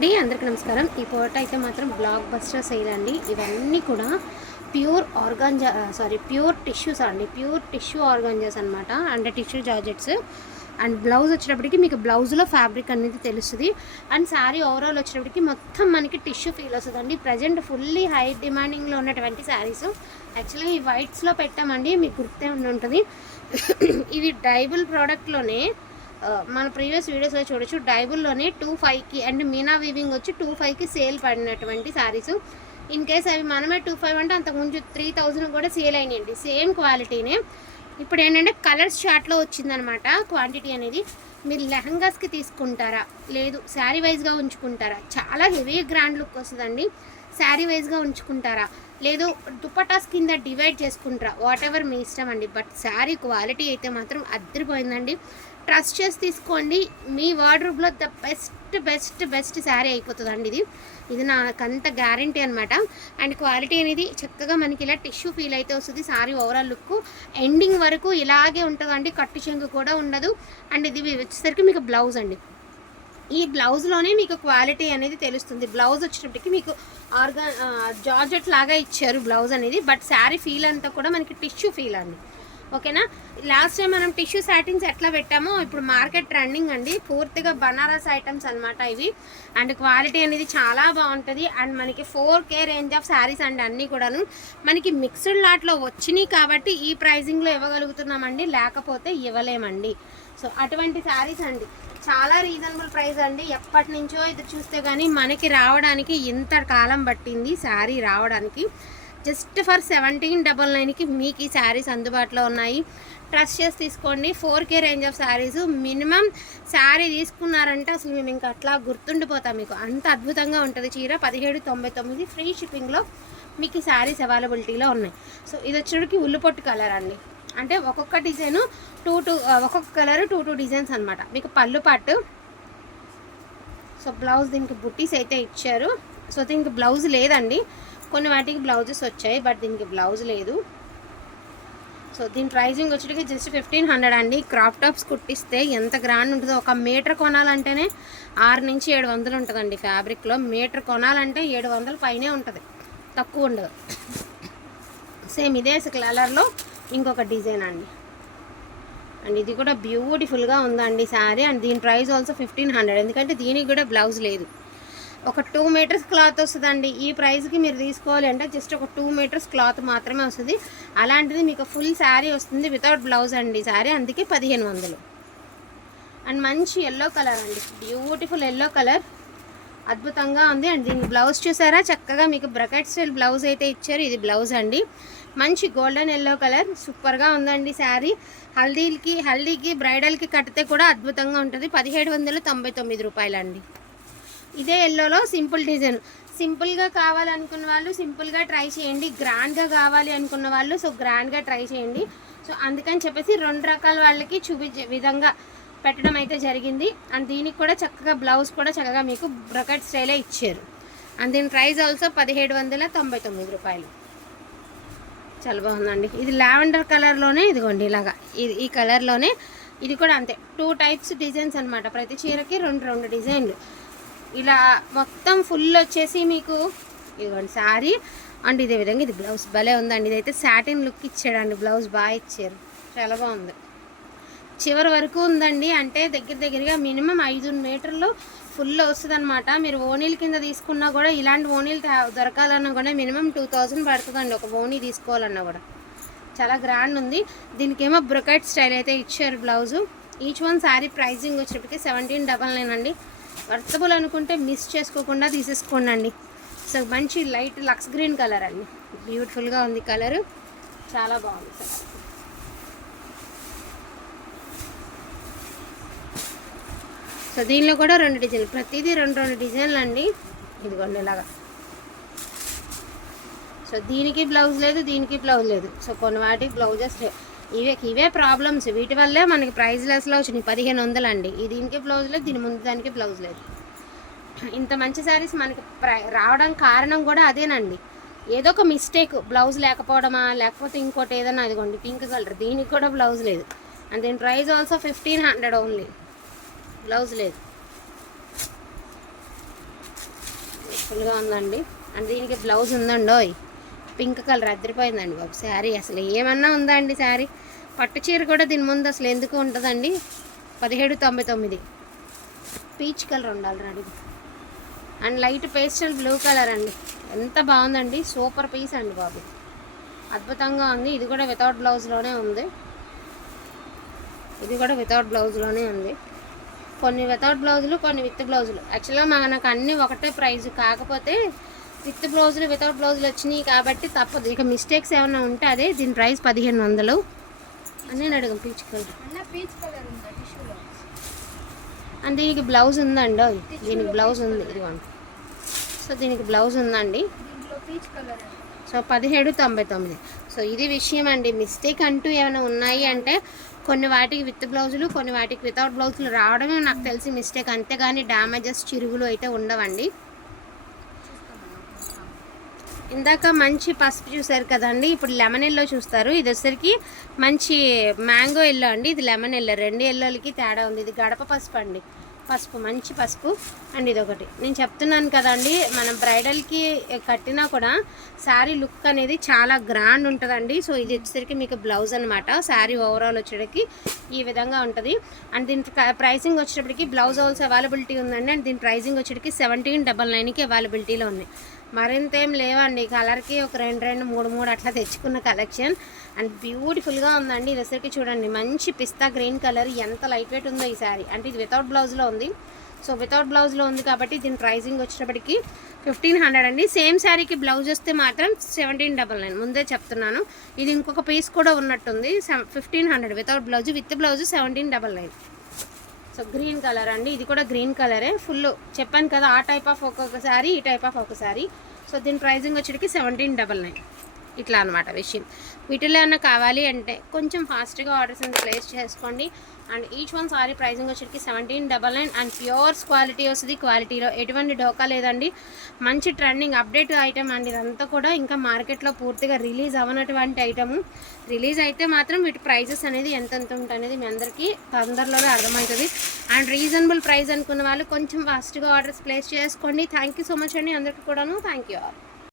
అండి అందరికి నమస్కారం. ఈ పూట అయితే మాత్రం బ్లాక్ బస్టర్ సేల్ అండి. ఇవన్నీ కూడా pure organza sari pure tissues అండి. ప్యూర్ టిష్యూ ఆర్గాంజాస్ అనమాట అంటే టిష్యూ జార్జెట్స్. అండ్ బ్లౌజ్ వచ్చేటప్పటికి మీకు బ్లౌజ్లో ఫ్యాబ్రిక్ అనేది తెలుస్తుంది. అండ్ శారీ ఓవరాల్ వచ్చేటప్పటికి మొత్తం మనకి టిష్యూ ఫీల్ వస్తుందండి. ప్రజెంట్ ఫుల్లీ హై డిమాండింగ్లో ఉన్నటువంటి శారీస్ యాక్చువల్గా ఈ వైట్స్లో పెట్టామండి. మీకు గుర్తే ఉండి ఉంటుంది ఇది డైబుల్ ప్రోడక్ట్లోనే మన ప్రీవియస్ వీడియోస్లో చూడొచ్చు. డైబుల్లోనే టూ ఫైవ్కి అండ్ మీనా వీవింగ్ వచ్చి టూ ఫైవ్కి సేల్ పడినటువంటి శారీస్. ఇన్ కేస్ అవి మనమే టూ ఫైవ్ అంటే అంతకుముందు త్రీ థౌజండ్ కూడా సేల్ అయినాయండి. సేమ్ క్వాలిటీనే. ఇప్పుడు ఏంటంటే కలర్స్ షార్ట్లో వచ్చిందనమాట క్వాంటిటీ అనేది. మీరు లెహంగాస్కి తీసుకుంటారా? లేదు శారీ వైజ్గా ఉంచుకుంటారా? చాలా హెవీ గ్రాండ్ లుక్ వస్తుందండి. శారీ వైజ్గా ఉంచుకుంటారా? లేదు దుపటాస్ కింద డివైడ్ చేసుకుంటారా? వాట్ ఎవర్ మీ ఇష్టం అండి. బట్ శారీ క్వాలిటీ అయితే మాత్రం అద్దరిపోయిందండి. ట్రస్ట్ చేసి తీసుకోండి. మీ వార్డ్రూబ్లో the best best best sari అయిపోతుందండి ఇది. ఇది నాకంత గ్యారంటీ అనమాట అండ్ క్వాలిటీ అనేది చక్కగా మనకి ఇలా టిష్యూ ఫీల్ అయితే వస్తుంది సారీ ఓవరాల్ లుక్ ఎండింగ్ వరకు ఇలాగే ఉంటుందండి. కట్టు చెంగు కూడా ఉండదు. అండ్ ఇది వచ్చేసరికి మీకు బ్లౌజ్ అండి. ఈ బ్లౌజ్లోనే మీకు క్వాలిటీ అనేది తెలుస్తుంది. బ్లౌజ్ వచ్చినప్పటికీ మీకు ఆర్గా జార్జెట్ లాగా ఇచ్చారు బ్లౌజ్ అనేది. బట్ శారీ ఫీల్ అంతా కూడా మనకి టిష్యూ ఫీల్ అండి. ఓకేనా? లాస్ట్ టైం మనం టిష్యూ సాటిన్స్ ఎట్లా పెట్టామో ఇప్పుడు మార్కెట్ ట్రెండింగ్ అండి. పూర్తిగా బనారస్ ఐటమ్స్ అనమాట ఇవి. అండ్ క్వాలిటీ అనేది చాలా బాగుంటుంది. అండ్ మనకి four K range of saris అండి అన్నీ కూడాను. మనకి మిక్స్డ్ లాట్లో వచ్చినాయి కాబట్టి ఈ ప్రైజింగ్లో ఇవ్వగలుగుతున్నామండి. లేకపోతే ఇవ్వలేమండి. సో అటువంటి శారీస్ అండి. చాలా రీజనబుల్ ప్రైస్ అండి. ఎప్పటి నుంచో ఇది చూస్తే కానీ మనకి రావడానికి ఇంత కాలం పట్టింది శారీ రావడానికి. జస్ట్ ఫర్ సెవెంటీన్ డబల్ నైన్కి మీకు ఈ శారీస్ అందుబాటులో ఉన్నాయి. ట్రస్ట్ చేసి తీసుకోండి. Four K range of saris. Minimum sari తీసుకున్నారంటే అసలు మేము ఇంకా అట్లా గుర్తుండిపోతాం మీకు. అంత అద్భుతంగా ఉంటుంది చీర. పదిహేడు తొంభై తొమ్మిది ఫ్రీ షిప్పింగ్లో మీకు ఈ శారీస్ అవైలబిలిటీలో ఉన్నాయి. సో ఇది వచ్చేటికి ఉల్లిపొట్టు కలర్ అండి. అంటే ఒక్కొక్క డిజైన్ టూ టూ ఒక్కొక్క కలర్ టూ టూ డిజైన్స్ అనమాట మీకు పళ్ళు పాటు సో బ్లౌజ్ దీనికి బుట్టీస్ అయితే ఇచ్చారు. సో దీనికి బ్లౌజ్ లేదండి. కొన్ని వాటికి బ్లౌజెస్ వచ్చాయి బట్ దీనికి బ్లౌజ్ లేదు. సో దీని ప్రైజింగ్ వచ్చేటికి జస్ట్ ఫిఫ్టీన్ హండ్రెడ్ అండి. క్రాప్ టాప్స్ కుట్టిస్తే ఎంత గ్రాండ్ ఉంటుందో ఒక మీటర్ కొనాలంటేనే ఆరు నుంచి ఏడు వందలు ఉంటుందండి ఫ్యాబ్రిక్లో. మీటర్ కొనాలంటే ఏడు వందల పైనే ఉంటుంది. తక్కువ ఉండదు. సేమ్ ఇదే కలర్లో ఇంకొక డిజైన్ అండి. అండ్ ఇది కూడా బ్యూటిఫుల్గా ఉందండి శారీ. అండ్ దీని ప్రైస్ ఆల్సో ఫిఫ్టీన్ హండ్రెడ్. ఎందుకంటే దీనికి కూడా బ్లౌజ్ లేదు. ఒక టూ మీటర్స్ క్లాత్ వస్తుందండి. ఈ ప్రైస్కి మీరు తీసుకోవాలి అంటే జస్ట్ ఒక టూ మీటర్స్ క్లాత్ మాత్రమే వస్తుంది. అలాంటిది మీకు ఫుల్ శారీ వస్తుంది వితౌట్ బ్లౌజ్ అండి. శారీ అందుకే పదిహేను వందలు. అండ్ మంచి ఎల్లో కలర్ అండి. బ్యూటిఫుల్ ఎల్లో కలర్ అద్భుతంగా ఉంది. అండ్ దీని బ్లౌజ్ చూసారా? చక్కగా మీకు బ్రకెట్ స్టైల్ బ్లౌజ్ అయితే ఇచ్చారు. ఇది బ్లౌజ్ అండి. మంచి గోల్డెన్ ఎల్లో కలర్ సూపర్గా ఉందండి శారీ హల్దీకి హల్దీకి బ్రైడల్కి కడితే కూడా అద్భుతంగా ఉంటుంది. పదిహేడు వందల తొంభై తొమ్మిది రూపాయలండి. ఇదే ఎల్లోలో సింపుల్ డిజైన్. సింపుల్గా కావాలనుకున్న వాళ్ళు సింపుల్గా ట్రై చేయండి. గ్రాండ్గా కావాలి అనుకున్న వాళ్ళు సో గ్రాండ్గా ట్రై చేయండి. సో అందుకని చెప్పేసి రెండు రకాల వాళ్ళకి చూపించే విధంగా పెట్టడం అయితే జరిగింది. అండ్ దీనికి కూడా చక్కగా బ్లౌజ్ కూడా చక్కగా మీకు బ్రకెట్ స్టైలే ఇచ్చారు. అండ్ దీని ప్రైస్ ఆల్సో పదిహేడు వందల తొంభై తొమ్మిది రూపాయలు. చాలా బాగుందండి. ఇది లావెండర్ కలర్లోనే ఇదిగోండి ఇలాగా. ఇది ఈ కలర్లోనే ఇది కూడా అంతే. టూ టైప్స్ డిజైన్స్ అనమాట ప్రతి చీరకి రెండు రెండు డిజైన్లు. ఇలా మొత్తం ఫుల్ వచ్చేసి మీకు ఇదిగోండి శారీ అండ్ ఇదే విధంగా ఇది బ్లౌజ్ భలే ఉందండి. ఇదైతే శాటిన్ లుక్ ఇచ్చాడండి. బ్లౌజ్ బాగా ఇచ్చారు. చాలా బాగుంది. చివరి వరకు ఉందండి. అంటే దగ్గర దగ్గరగా మినిమం ఐదు మీటర్లు ఫుల్ వస్తుంది అనమాట మీరు ఓనీల కింద తీసుకున్నా కూడా ఇలాంటి ఓనీలు తా- దొరకాలన్నా కూడా మినిమం టూ థౌజండ్ పడుతుందండి. ఒక ఓనీ తీసుకోవాలన్నా కూడా. చాలా గ్రాండ్ ఉంది. దీనికేమో బ్రొకెట్ స్టైల్ అయితే ఇచ్చారు blouse each one sari pricing వచ్చేటప్పటికి సెవెంటీన్ డబల్ నైన్ అండి. వర్తబుల్ అనుకుంటే మిస్ చేసుకోకుండా తీసేసుకోండి సో మంచి లైట్ లక్స్ గ్రీన్ కలర్ అండి. బ్యూటిఫుల్గా ఉంది కలర్ చాలా బాగుంది సార్ సో దీనిలో కూడా రెండు డిజైన్లు ప్రతిదీ రెండు రెండు డిజైన్లు అండి. ఇదిగోండి ఇలాగా. సో దీనికి బ్లౌజ్ లేదు దీనికి బ్లౌజ్ లేదు. సో కొన్ని వాటికి బ్లౌజెస్ లేవు ఇవే ఇవే ప్రాబ్లమ్స్ వీటి వల్లే మనకి ప్రైస్ లెస్లో వచ్చినాయి. పదిహేను వందలు అండి దీనికి బ్లౌజ్ లేదు దీని ముందు దానికి బ్లౌజ్ లేదు. ఇంత మంచి శారీస్ మనకి ప్రై రావడం కారణం కూడా అదేనండి. ఏదో ఒక మిస్టేక్ బ్లౌజ్ లేకపోవడమా? లేకపోతే ఇంకోటి ఏదైనా అదిగోండి పింక్ కలర్ దీనికి కూడా బ్లౌజ్ లేదు. అండ్ దీని price also fifteen hundred only blouse లేదు. ఫుల్గా ఉందండి. అండ్ దీనికి బ్లౌజ్ ఉందండి ఓయ్ పింక్ కలర్ అద్దరిపోయిందండి బాబు. శారీ అసలు ఏమన్నా ఉందా అండి శారీ? పట్టు చీర కూడా దీని ముందు అసలు ఎందుకు ఉంటుందండి? పదిహేడు తొంభై తొమ్మిది. పీచ్ కలర్ ఉండాలి ready and light pastel blue colour అండి. ఎంత బాగుందండి. సూపర్ పీస్ అండి బాబు. అద్భుతంగా ఉంది. ఇది కూడా వితౌట్ బ్లౌజ్లోనే ఉంది. ఇది కూడా వితౌట్ బ్లౌజ్లోనే ఉంది. కొన్ని వితౌట్ బ్లౌజులు కొన్ని విత్ బ్లౌజులు. యాక్చువల్గా మనకు అన్నీ ఒకటే ప్రైజ్. కాకపోతే విత్ బ్లౌజులు వితౌట్ బ్లౌజులు వచ్చినాయి కాబట్టి తప్పదు. ఇక మిస్టేక్స్ ఏమైనా ఉంటే అదే దీని ప్రైస్ పదిహేను వందలు. నేను అడగం పీచ్ కలర్ అన్న పీచ్ కలర్ ఉందా టిష్యూలో అండ్ దీనికి బ్లౌజ్ ఉందండి. దీనికి బ్లౌజ్ ఉంది ఇదిగోండి. సో దీనికి బ్లౌజ్ ఉందండి. దీంట్లో పీచ్ కలర్ సో పదిహేడు తొంభై తొమ్మిది. సో ఇది విషయం అండి. మిస్టేక్ అంటూ ఏమైనా ఉన్నాయి అంటే కొన్ని వాటికి విత్ బ్లౌజులు కొన్ని వాటికి వితౌట్ బ్లౌజులు రావడమే నాకు తెలిసి మిస్టేక్ అంతేగాని డ్యామేజెస్ చిరుగులు అయితే ఉండవండి. ఇందాక మంచి పసుపు చూసారు కదండి ఇప్పుడు లెమన్ ఎల్లో చూస్తారు. ఇది వచ్చేసరికి మంచి మ్యాంగో ఎల్లో అండి ఇది లెమన్ ఎల్లో రెండు ఎల్లోలకి తేడా ఉంది. ఇది గడప పసుపు అండి. పసుపు మంచి పసుపు. అండ్ ఇది ఒకటి. నేను చెప్తున్నాను కదండి మనం బ్రైడల్కి కట్టినా కూడా శారీ లుక్ అనేది చాలా గ్రాండ్ ఉంటుందండి. సో ఇది వచ్చేసరికి మీకు బ్లౌజ్ అనమాట శారీ ఓవరాల్ వచ్చేటికి ఈ విధంగా ఉంటుంది. అండ్ దీని ప్రైసింగ్ వచ్చేటప్పటికి బ్లౌజ్ హోల్స్ అవైలబిలిటీ ఉందండి. అండ్ దీని ప్రైసింగ్ వచ్చేటికి సెవెంటీన్ డబల్ నైన్కి అవైలబిలిటీలో ఉన్నాయి మరింత ఏం లేవండి. కలర్కి ఒక రెండు రెండు మూడు మూడు అట్లా తెచ్చుకున్న కలెక్షన్. అండ్ బ్యూటిఫుల్గా ఉందండి. ఇది చూడండి. మంచి పిస్తా గ్రీన్ కలర్. ఎంత లైట్ వెయిట్ ఉందో ఈ శారీ. అంటే ఇది వితౌట్ బ్లౌజ్లో ఉంది. సో వితౌట్ బ్లౌజ్లో ఉంది కాబట్టి దీని ప్రైజింగ్ వచ్చేటప్పటికి ఫిఫ్టీన్ హండ్రెడ్ అండి. సేమ్ శారీకి బ్లౌజ్ వస్తే మాత్రం సెవెంటీన్ డబల్ నైన్. ముందే చెప్తున్నాను. ఇది ఇంకొక పీస్ కూడా ఉన్నట్టుంది. Fifteen hundred. Without blouse with blouse seventeen double nine. So green colour అండి. ఇది కూడా గ్రీన్ కలరే ఫుల్ చెప్పాను కదా ఆ టైప్ ఆఫ్ ఒక్కొక్క శారీ ఈ టైప్ ఆఫ్ ఒక శారీ సో దీని ప్రైజింగ్ వచ్చేటికి సెవెంటీన్ డబల్ నైన్ ఇట్లా అనమాట విషయం. వీటిలో ఏమైనా కావాలి అంటే కొంచెం ఫాస్ట్గా ఆర్డర్స్ అనేది ప్లేస్ చేసుకోండి. And each one sari pricing వచ్చేసరికి seventeen double nine and pures quality వస్తుంది. క్వాలిటీలో ఎటువంటి ఢోకా లేదండి. మంచి ట్రెండింగ్ అప్డేట్ ఐటమ్ అండి ఇదంతా కూడా. ఇంకా మార్కెట్లో పూర్తిగా రిలీజ్ అవ్వనటువంటి ఐటమ్. రిలీజ్ అయితే మాత్రం వీటి ప్రైజెస్ అనేది ఎంతెంత ఉంటుంది అనేది మీ అందరికీ తొందరలోనే అర్థమవుతుంది. అండ్ రీజనబుల్ ప్రైస్ అనుకున్న వాళ్ళు కొంచెం ఫాస్ట్గా ఆర్డర్స్ ప్లేస్ చేసుకోండి. థ్యాంక్ యూ సో మచ్ అండి అందరికీ కూడాను. Thank you all.